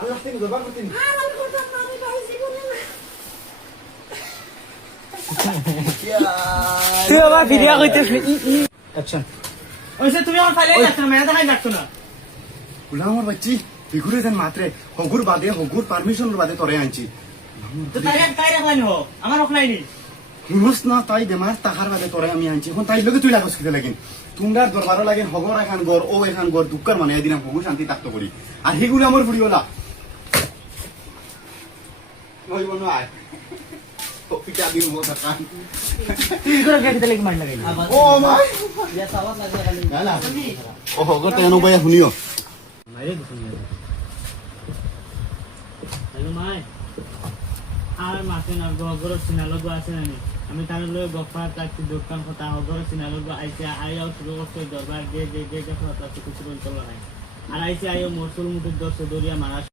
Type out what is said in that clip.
আল্লাহ তিনি দরবার করতেন তুই আবার ভিডিও কইতেছ আচ্ছা ওইসে তুমি আমার ফাইলে যাচ্ছ না মেয়ে দেখাই যাচ্ছ না বললাম আমার বাচ্চি তুই ঘুরে যান মাত্রে হগুর বাদে হগুর পারমিশনের বাদে তোরে আনছি তো তাই রাখলানি হো আমার রখলাইনি শুনস না তাই বেমার তাহার বাদে তোরে আমি আনছি এখন তাই লগে তুই লাগস খেতে লাগিন তুমরার দরবারও লাগেন হগর এখান গড় ও এখান গড় দুঃখের মানে এদিন হগু শান্তি থাকতো করি আর সেগুলো আমার বুড়ি ওলা ওই বনো আয় পিঠা দিন মো থাকান তুই করে গেটে লাগি মার লাগাইলি ও মাই ইয়া সাবাস লাগাইলি না না ও হগর তেনো বয়া শুনিও মাইরে দুপুন হ্যালো মাই আর মাসে না গগর সিনালগো আছে নানি আমি তার লয়ে গফা কাটি দোকান কথা গগর সিনালগো আইছে আইও শুরু করতে দরবার যে কথা কিছু বলতো না আর আইছে আইও মরসুল মুঠি 10 দরিয়া মারা